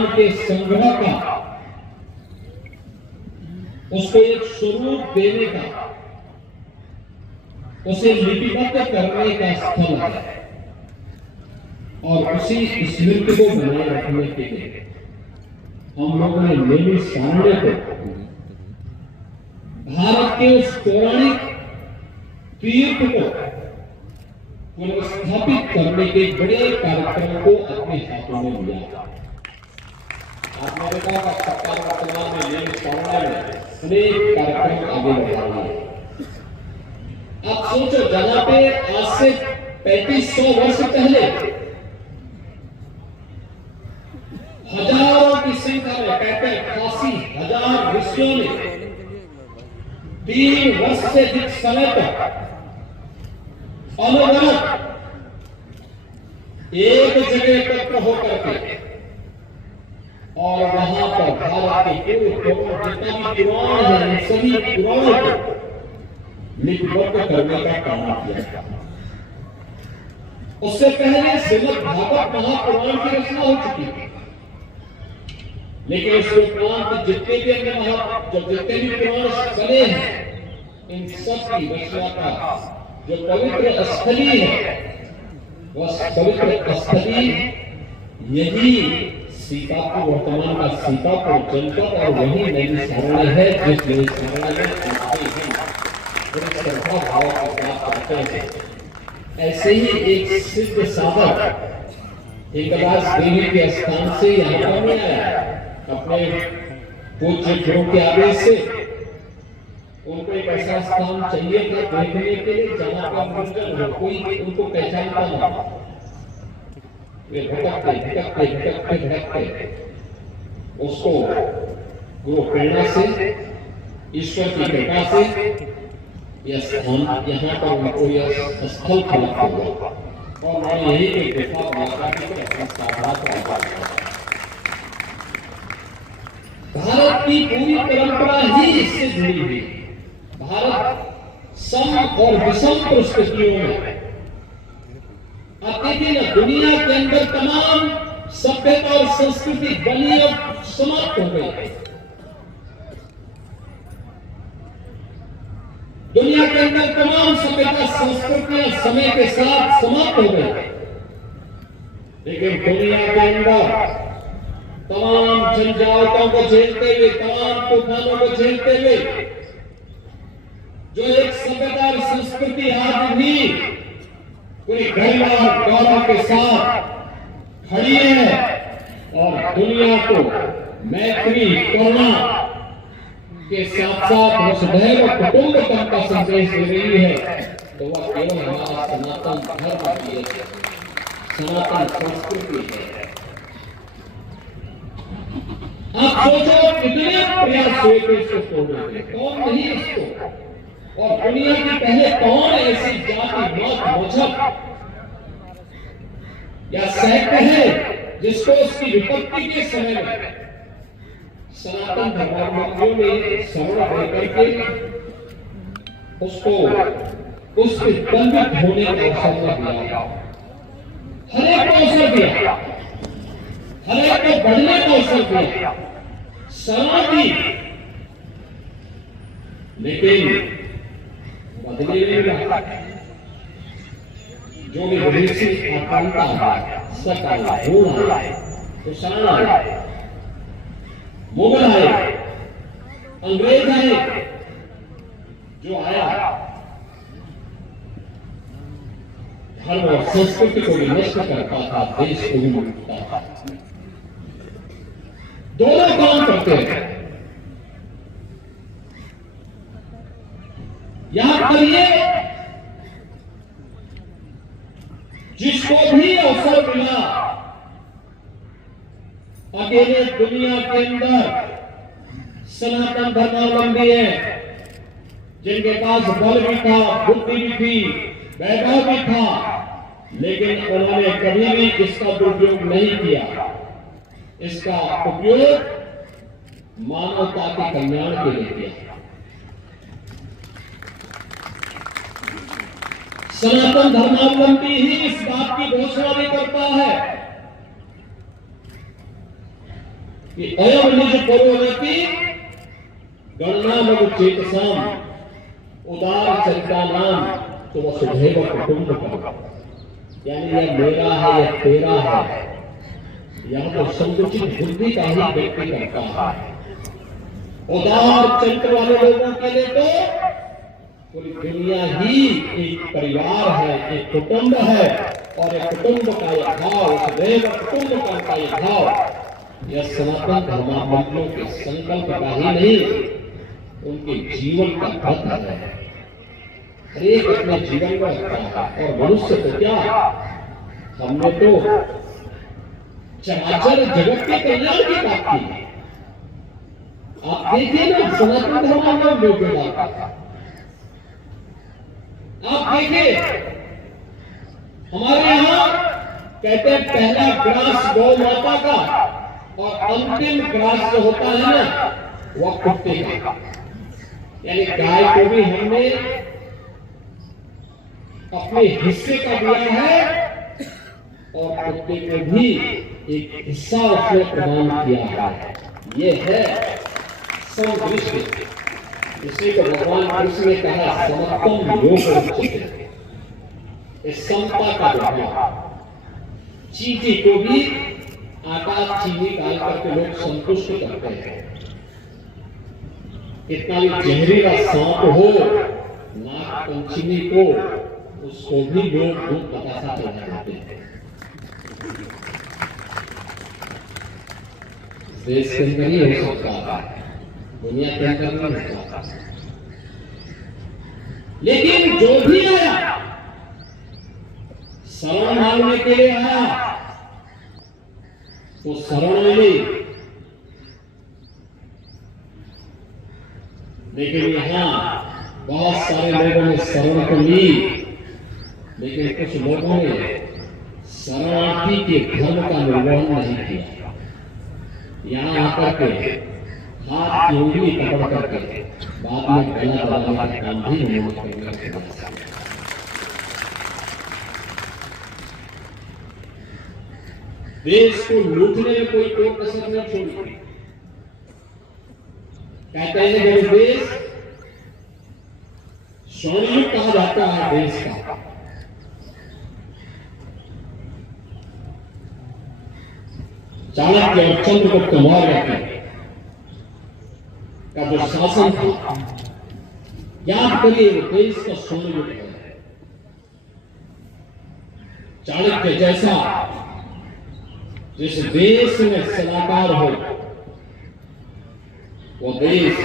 ज्ञान के संग्रह का, उसको एक स्वरूप देने का, उसे लिपिबद्ध करने का स्थल है। और उसी स्मृति को बनाए रखने के लिए हम लोगों ने नैमिषारण्य को भारत के उस पौराणिक तीर्थ को पुनर्स्थापित करने के बड़े कार्यक्रम को अपने हाथों में लिया। आपने देखा सरकार वर्तमान में नैमिषारण्य में अनेक कार्यक्रम आगे बढ़ा रही है। आप सोचो, जहां पे आज से 3500 वर्ष पहले हजारों की संख्या में, कहते हैं 88,000 ऋषियों ने 3 वर्ष से अधिक समय तक अलग-अलग एक जगह एकत्र होकर के और वहां पर भारत के पूर्व जितना भी पुराण है, सभी पुराणों को लिपिबद्ध करने का काम किया। उससे पहले श्रीमद् भागवत महापुराण की रचना हो चुकी थी, लेकिन उसके उपरांत जितने भी जितने भी पुराण चले हैं, इन सब की रचना का जो पवित्र स्थली है, वह पवित्र स्थली यही सीतापुर, वर्तमान का सीतापुर जनपद, और वही नैमिषारण्य है, जिस नैमिषारण्य में आते हैं श्रद्धा भाव के साथ करते हैं। ऐसे ही एक सिद्ध साधक हिंगराज देवी के स्थान से यहाँ पर नहीं आया, अपने पूज्य गुरु के आदेश से उनको एक ऐसा स्थान चाहिए था देखने के लिए जहां पर मंजन हो, कोई उनको पहचानता ना। वे भटकते भटकते भटकते भटकते उसको गुरु प्रेरणा से, ईश्वर की कृपा से यह स्थान, यहाँ पर उनको यह स्थल प्राप्त हुआ और मैं यही एक गुफा बनाकर के साधना करता हूं। भारत की पूरी परंपरा ही इससे जुड़ी हुई। भारत सम और विषम परिस्थितियों में प्रतिदिन दुनिया के अंदर तमाम सभ्यता और संस्कृति बनी और समाप्त हो गई। दुनिया के अंदर तमाम सभ्यता संस्कृतियां समय के साथ समाप्त हो गई, लेकिन दुनिया के अंदर तमाम झंझावातों को झेलते हुए, तमाम तूफानों को झेलते हुए जो एक सभ्यता और संस्कृति आज भी पूरी गरिमा और गौरव के साथ खड़ी है और दुनिया को मैत्री, करुणा के साथ साथ वसुधैव कुटुंबकम का संदेश दे रही है, तो वह केवल हमारा सनातन धर्म की है, सनातन संस्कृति है। आप सोचो कितने प्रयास हुए थे इसको तोड़ने के, कौन नहीं इसको, और दुनिया की पहले कौन ऐसी जाति, मत, मजहब या सेक्ट है जिसको उसकी विपत्ति के समय में सनातन धर्मावलंबियों ने शरण लेकर के उसको उसके दंडित होने का अवसर दिया, हर एक को अवसर दिया, हर एक को बढ़ने का अवसर दिया, शरण दी, लेकिन बदले नहीं रहा। जो भी विदेशी आकांक्षा सत्ता घूर आए, कुषाण आए, मुगल आए, अंग्रेज आए, जो आया धर्म और संस्कृति को भी नष्ट करता था, देश को भी लूटता था। दोनों काम करते हैं। याद करिए, जिसको भी अवसर मिला अकेले दुनिया के अंदर सनातन धर्मावलंबी है, जिनके पास बल भी था, बुद्धि भी थी, वैभव भी था, लेकिन उन्होंने कभी भी इसका दुरुपयोग नहीं किया। इसका उपयोग मानवता के कल्याण के लिए किया। सनातन धर्मावलंबी ही इस बात की घोषणा भी करता है कि अयम निज परोनति गणनामग चेतसाम उदार चरितानाम तो वसुधैव कुटुंबकम, यानी यह मेरा है, यह तेरा है, यह तो संकुचित बुद्धि का ही व्यक्ति करता है। उदार चरित्र वाले लोगों के लिए तो पूरी दुनिया ही एक परिवार है, एक कुटुंब है, और एक कुटुंब का यह भाव, वसुधैव कुटुंबकम का यह भाव, यह सनातन धर्मावलंबियों के संकल्प का ही नहीं, उनके जीवन का पथ है। हर एक अपने जीवन में रखता है। और मनुष्य तो क्या, हमने तो चराचर जगत के कल्याण की बात की है। आप देखिए ना सनातन धर्मावलंबी, आप देखिए हमारे यहाँ कहते हैं पहला ग्रास गौ माता का और अंतिम ग्रास जो होता है ना वह कुत्ते का। यानी गाय को भी हमने अपने हिस्से का दिया है और कुत्ते को भी एक हिस्सा उसने प्रदान किया है। ये है समदृष्टि, इसी को भगवान कृष्ण ने कहा समत्वम योग उच्यते। इस समता का व्यवहार, चींटी को भी आकाश चीनी डाल करके लोग संतुष्ट करते हैं। कितना भी जहरीला सांप हो, नाग पंचमी को उसको भी लोग दूध बतासा चढ़ा देते हैं। देश के अंदर ही हो सकता है, दुनिया के अंदर नहीं होता। लेकिन जो भी आया शरण मांगने के लिए आया तो शरण मिली। लेकिन यहाँ बहुत सारे लोगों ने शरण तो ली, लेकिन कुछ लोगों ने शरणार्थी के धर्म का निर्वहन नहीं किया। यहाँ आकर के हाथ की उंगली पकड़ करके बाद में गला दबाने का काम भी उन्होंने किया। देश को लूटने में कोई कसर नहीं छोड़ी। कहते हैं मेरे देश स्वर्णयुग कहा जाता है देश का। चाणक्य और चंद्रगुप्त मौर्य का जो शासन था, याद करिए वो देश का स्वर्णयुग है। चाणक्य जैसा जिस देश में सलाहकार हो वो देश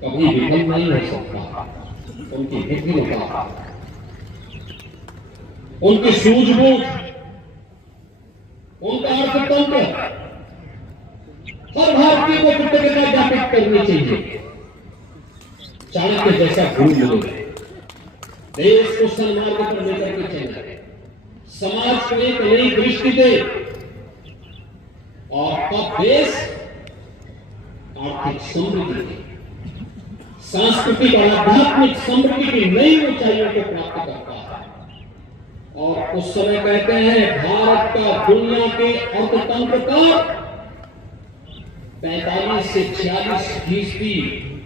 कभी विफल नहीं हो सकता। उनकी बुद्धिमत्ता, उनकी सूझबूझ, उनका अर्थतंत्र हर भारतीय को कृतज्ञता ज्ञापित करनी चाहिए। चाणक्य जैसा गुरु मिले, देश को सन्मार्ग पर लेकर के चले, समाज को एक नई दृष्टि दे, और तब देश आर्थिक समृद्धि, सांस्कृतिक और आध्यात्मिक समृद्धि की नई ऊंचाइयों को प्राप्त करता है। और उस समय कहते हैं भारत का दुनिया के अर्थतंत्र का 45 से 46%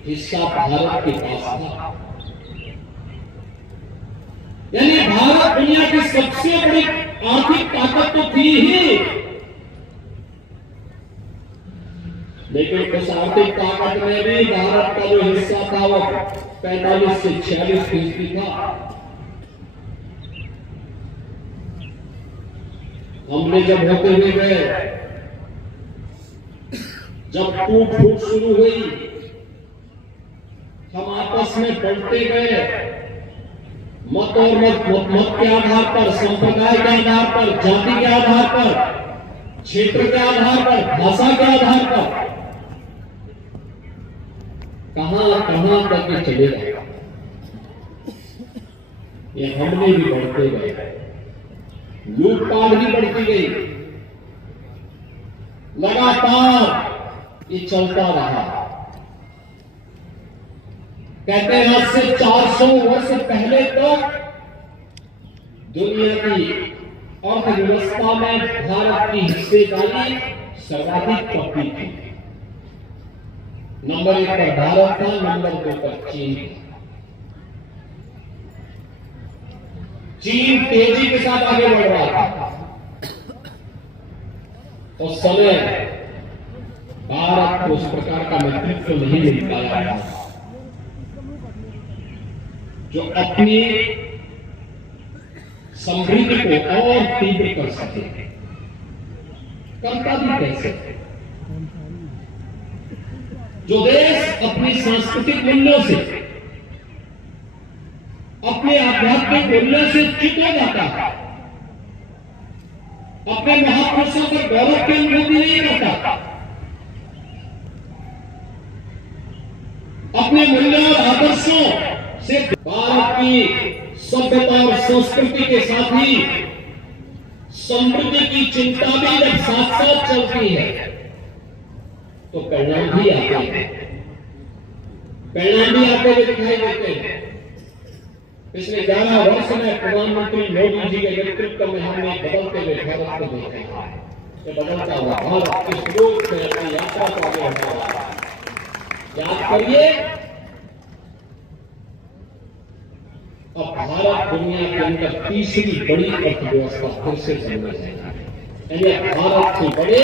हिस्सा भारत के पास था। यानी भारत दुनिया की सबसे बड़ी आर्थिक ताकत तो थी ही, लेकिन उस आर्थिक ताकत में भी भारत का जो हिस्सा था वो 45 से 46% था। हमले जब होते हुए गए, जब टूट फूट शुरू हुई, हम आपस में बढ़ते गए, मत और मत के आधार पर, संप्रदाय के आधार पर, जाति के आधार पर, क्षेत्र के आधार पर, भाषा के आधार पर, कहां तक ये चले गए। ये हमले भी बढ़ते गए, लूटपाट भी बढ़ती गई, लगातार ये चलता रहा। कहते हैं आज से 400 वर्ष पहले तक दुनिया की अर्थव्यवस्था में भारत की हिस्सेदारी सर्वाधिक कॉपी थी। नंबर 1 पर भारत था, नंबर 2 पर चीन। चीन तेजी के साथ आगे बढ़ रहा था। उस समय भारत को उस प्रकार का नेतृत्व नहीं मिल पाया जो अपनी समृद्धि को और तीव्र कर सके। करता भी कैसे? जो देश अपनी सांस्कृतिक मूल्यों से, अपने आध्यात्मिक मूल्यों से चूक जाता है, अपने महापुरुषों पर गौरव की अनुभूति नहीं करता, अपने मूल्यों और आदर्शों से भारत की सभ्यता और संस्कृति के साथ ही समृद्धि की चिंता भी जब साथ साथ चलती है तो परिणाम भी आते हैं। परिणाम भी आते हुए दिखाई देते हैं। पिछले 11 वर्ष में प्रधानमंत्री मोदी जी के नेतृत्व में हमने बदलते हुए भारत को देखा। ये बदलता हुआ भारत किस रूप से अपनी यात्रा को आगे बढ़ा रहा है। याद करिए, अब भारत दुनिया के अंदर तीसरी बड़ी अर्थव्यवस्था फिर से बनने जाएगी। यानी भारत से बड़े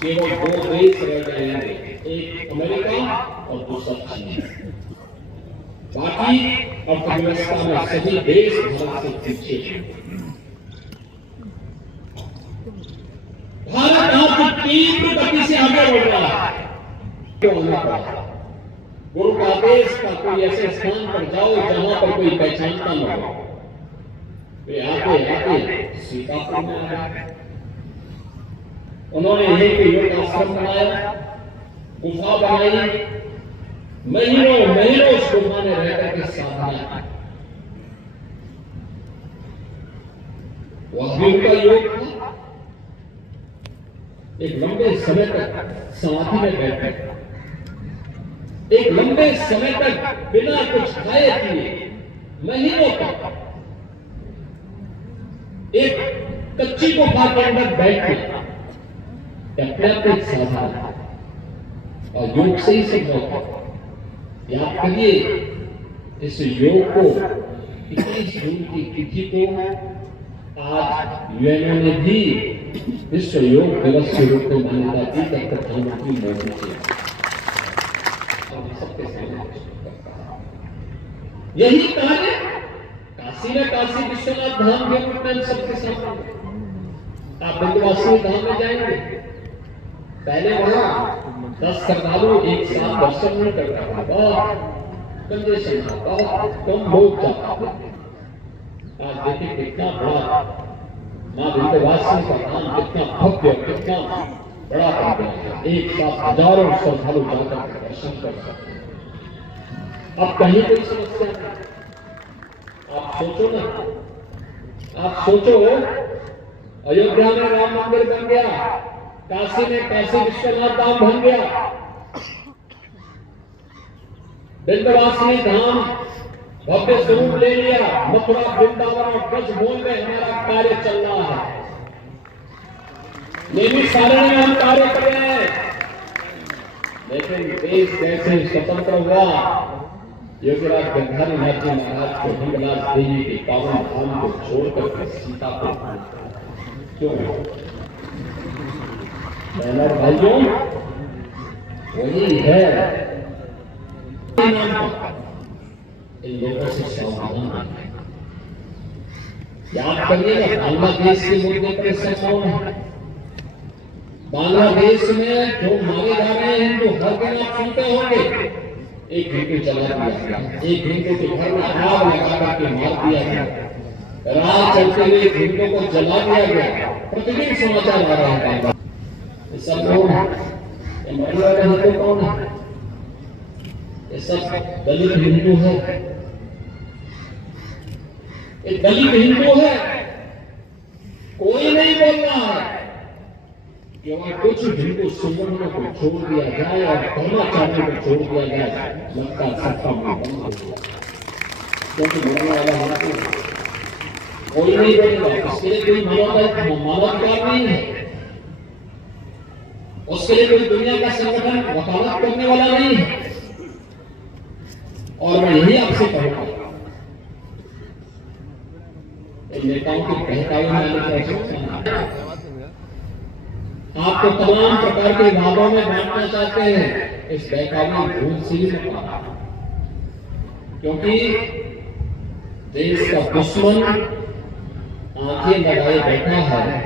केवल 2 देश रह जाएंगे, एक अमेरिका और दूसरा चीन। बाकी अर्थव्यवस्था में सभी देश भारत से पीछे हैं। भारत आज तीव्र गति से आगे बढ़ रहा है। क्यों होना पड़ा? गुरु का आदेश का कोई ऐसे स्थान पर जाओ जहां पर कोई पहचानता न हो। वे आते आते सीतापुर में आ गए। उन्होंने एक योग आश्रम बनाया, गुफा बनाई, महीनों महीनों उस गुफा में रहकर के साधना। वह भी उनका योग था। एक लंबे समय तक समाधि में बैठे, एक लंबे समय तक बिना कुछ खाए पिए, महीनों तक एक कच्ची गुफा के अंदर बैठ के अपने आप एक साधना और योग से ही सब होता। याद करिए, इस योग को 21 जून की तिथि को आज यूएनओ ने भी विश्व योग दिवस के रूप में मान्यता दी। तब प्रधानमंत्री मोदी जी सबके सामने यही कार्य काशी में काशी विश्वनाथ धाम के रूप में सबके सामने। आप विंध्यवासिनी धाम में जाएंगे, पहले वहां 10 श्रद्धालु एक साथ दर्शन नहीं कर रहा था, बहुत कंजेशन था, बहुत कम लोग जाते थे। आज देखिए कितना बड़ा मां विंध्यवासिनी का धाम, कितना भव्य, कितना बड़ा बन गया। एक साथ हजारों श्रद्धालु जाकर दर्शन कर सकते हैं। अब कहीं कोई समस्या नहीं। आप सोचो ना, आप सोचो, अयोध्या में राम मंदिर बन गया, काशी में काशी विश्वनाथ धाम बन गया, विंध्यवासिनी धाम भव्य स्वरूप ले लिया, मथुरा वृंदावन और ब्रज भूमि में हमारा कार्य चल रहा है। नैमिषारण्य में हम कार्य कर रहे हैं। लेकिन देश कैसे स्वतंत्र हुआ, योगीराज गंगाधर जी महाराज को हिंगलाज देवी के पावन धाम को छोड़कर के सीता को क्यों? भाइयों, वही है इन लोगों से सावधान। याद करिए, बांग्लादेश के मुद्दे पर कौन है? बांग्लादेश में जो मारे जा रहे हैं, जो हर दिन आप सुनते होंगे, एक हिंदू जला दिया गया, एक हिंदू के घर में आग लगा करके मार दिया गया, राह चलते हुए एक हिंदू को जला दिया गया। प्रतिदिन समाचार आ रहा है। ये सब कौन है? ये मरने वाले हिंदू कौन है? ये सब दलित हिंदू है। ये दलित हिंदू है। कोई नहीं बोल रहा है कि वहां कुछ हिंदू संगठनों को छोड़ दिया जाए और धर्माचार्यों को छोड़ दिया जाए। लगता सत्ता में बंद हो गया, क्योंकि बोलने वाला हिंदू कोई नहीं बोलेगा। इसके लिए कोई मानवाधिकार नहीं है। उसके लिए कोई दुनिया का संगठन वकालत करने वाला नहीं है। और मैं यही आपसे कहूंगा, नेताओं की बहकावे में आने की आवश्यकता नहीं। आप तो तमाम प्रकार के भागों में बांटना चाहते हैं, इस बहकावे भूल से ही मत, क्योंकि देश का दुश्मन आंखें लगाए बैठा है।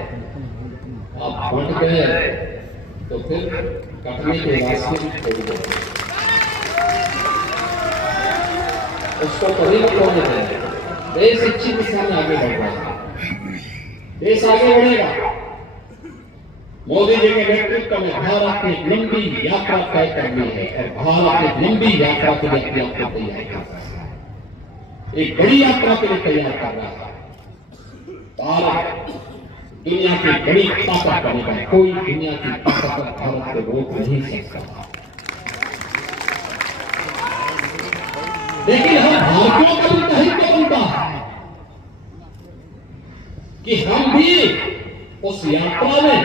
आप बंट गए तो फिर कटने के रास्ते भी छोड़ दो, उसको कभी भी छोड़ने दें। देश अच्छी दिशा में आगे बढ़ रहा है, देश आगे बढ़ेगा। मोदी जी के नेतृत्व में भारत की लंबी यात्रा तय करनी है और भारत की लंबी यात्रा के लिए अपने आप को तैयार कर रहा है, एक बड़ी यात्रा के लिए तैयार कर रहा है। भारत दुनिया की बड़ी ताकत बनेगा, कोई दुनिया की ताकत भारत को रोक नहीं सकता। लेकिन हम भारतीयों का भी दायित्व बनता है कि हम भी उस यात्रा में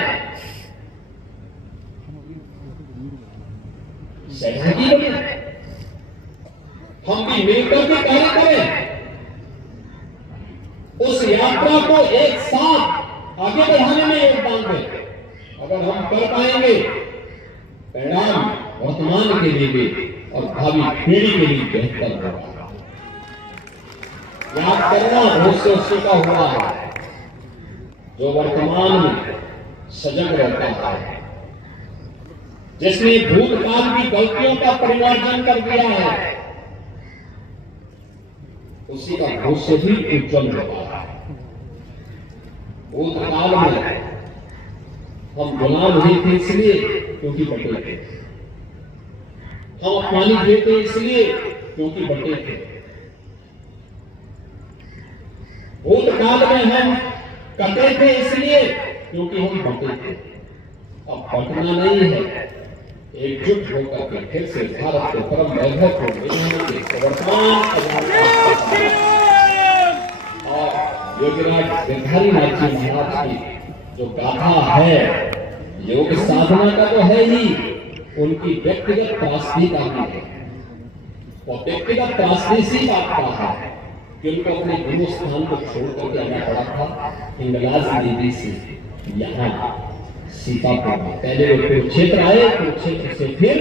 सहभागी बने, हम भी मिलकर के कार्य करें, उस यात्रा को एक साथ आगे बढ़ाने में योगदान दें। अगर हम कर पाएंगे, परिणाम वर्तमान के लिए भी और भावी पीढ़ी के लिए बेहतर होगा। याद करना बहुत से उससे का हुआ है जो वर्तमान में सजग रहता है, जिसने भूतकाल की गलतियों का परिमार्जन कर दिया है, उसी का भविष्य भी उज्जवल होगा। भूतकाल में हम गुलाम हुए थे इसलिए क्योंकि बटे थे, हम अपमानित हुए थे इसलिए क्योंकि बटे थे। भूतकाल में हम कटे थे इसलिए क्योंकि हम बटे थे। अब बटना नहीं है, एकजुट होकर के फिर से भारत के परम वैभव को वर्तमान और योगीराज गिरधारी नाथ जी महाराज की जो गाथा है, योग साधना का तो है ही, उनकी व्यक्तिगत त्रासदी का भी है। और व्यक्तिगत त्रासदी सी बात का है कि उनको अपने गुरु स्थान को छोड़ करके आना पड़ा था हिंगलाज देवी से यहाँ सीतापुर में। पहले वो कुरुक्षेत्र आए, कुरुक्षेत्र से फिर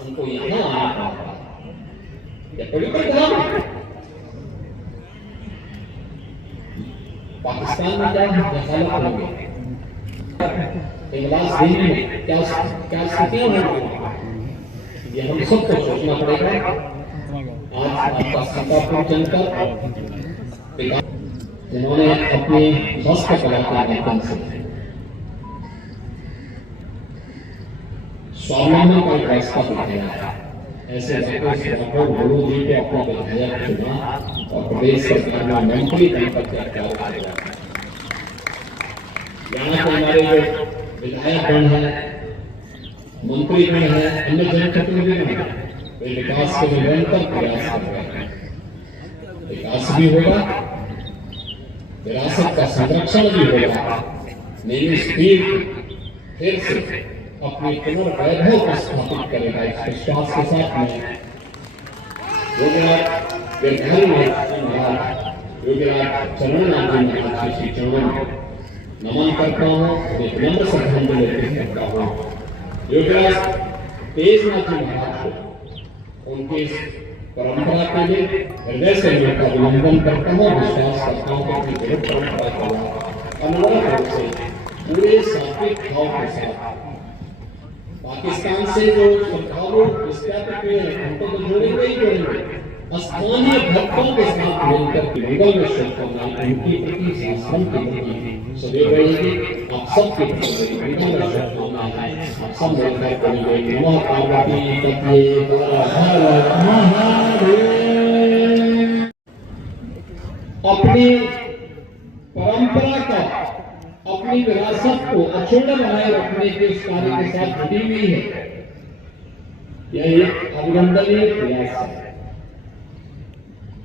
उनको यहाँ आना पड़ा। यह बड़ी बड़ी घटना। पाकिस्तान में क्या हालत होंगे, हिंगलाज देवी में क्या स्थितियां होंगी, ये हम सबको सोचना पड़ेगा। आज आपका सीतापुर जनपद जिन्होंने अपने स्वास्थ्य कला के माध्यम से स्वाभिमान का एक रास्ता दिखाया, ऐसे लाखों गुरु जी को अपना विधायक चुना और प्रदेश सरकार में मंत्री बनकर कार्य किया। यहाँ के हमारे जो विधायक गण है, मंत्री गण है, अन्य जनप्रतिनिधि गण है, वे विकास के निरंतर प्रयास कर रहे हैं। विकास भी होगा, विरासत का संरक्षण भी होगा, नई स्पीड फिर से अपने पुनर्वैभव को स्थापित करेगा। इस विश्वास के साथ में योगीराज गिरधारी नाथ जी महाराज, योगीराज चरणनाथ जी महाराज श्री चरणों में नमन करता हूँ, एक नम्र श्रद्धांजलि अर्पित करता हूँ। योगीराज तेजनाथ जी महाराज को उनके इस परंपरा के लिए हृदय से उनका अभिनंदन करता हूँ। विश्वास करता हूँ कि गुरु परंपरा को अनवरत रूप से पूरे सात्विक भाव के साथ पाकिस्तान से जो श्रद्धालु विस्थापित हुए हैं उनको तो जोड़ेंगे ही जोड़ेंगे, स्थानीय भक्तों के साथ मिलकर मंगल में शुभकामनाएं उनकी प्रति शासन की प्रति सदैव रहेगी। आप सबके प्रति मंगल में शुभकामनाएं, आप सब मिलकर बोलेंगे नमः पार्वती पतये हर महादेव। अपनी परंपरा का, अपनी विरासत को अक्षुण्ण बनाए रखने के इस कार्य के साथ जुड़ी हुई है, यह एक अभिनंदनीय प्रयास है।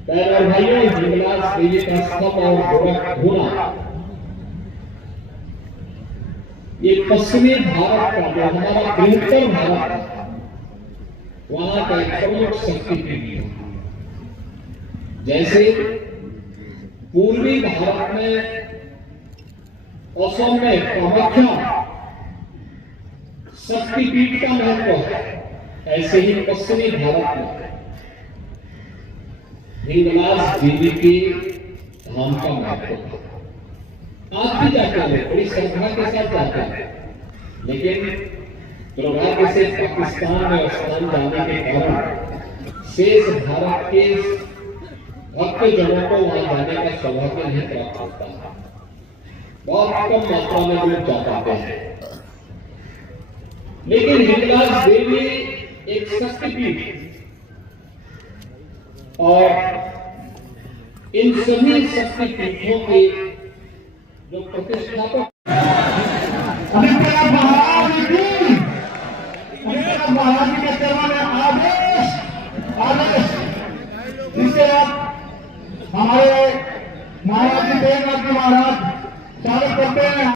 और भाइयों, हिंगलाज देवी का स्थल और गोरख होना ये पश्चिमी भारत का जो हमारा बृहत्तर भारत है, वहां का एक प्रमुख शक्तिपीठ है। जैसे पूर्वी भारत में असम में कामाख्या शक्तिपीठ का महत्व है, ऐसे ही पश्चिमी भारत में हिंगलाज देवी के धाम का महत्व है। आज भी जाते हैं, बड़ी श्रद्धा के साथ जाते हैं, लेकिन दुर्भाग्य से पाकिस्तान में स्थान जाने के कारण शेष भारत के भक्तजनों को वहां जाने का सौभाग्य नहीं प्राप्त होता है। बहुत कम मात्रा में लोग जा पाते हैं। लेकिन हिंगलाज देवी एक शक्तिपीठ, और इन सभी शक्तिपीठों के जो प्रतिष्ठापक महाराज जी के सेवा में आदेश जिससे आप हमारे महाराज जी देवनाथ जी महाराज स्वागत करते हैं।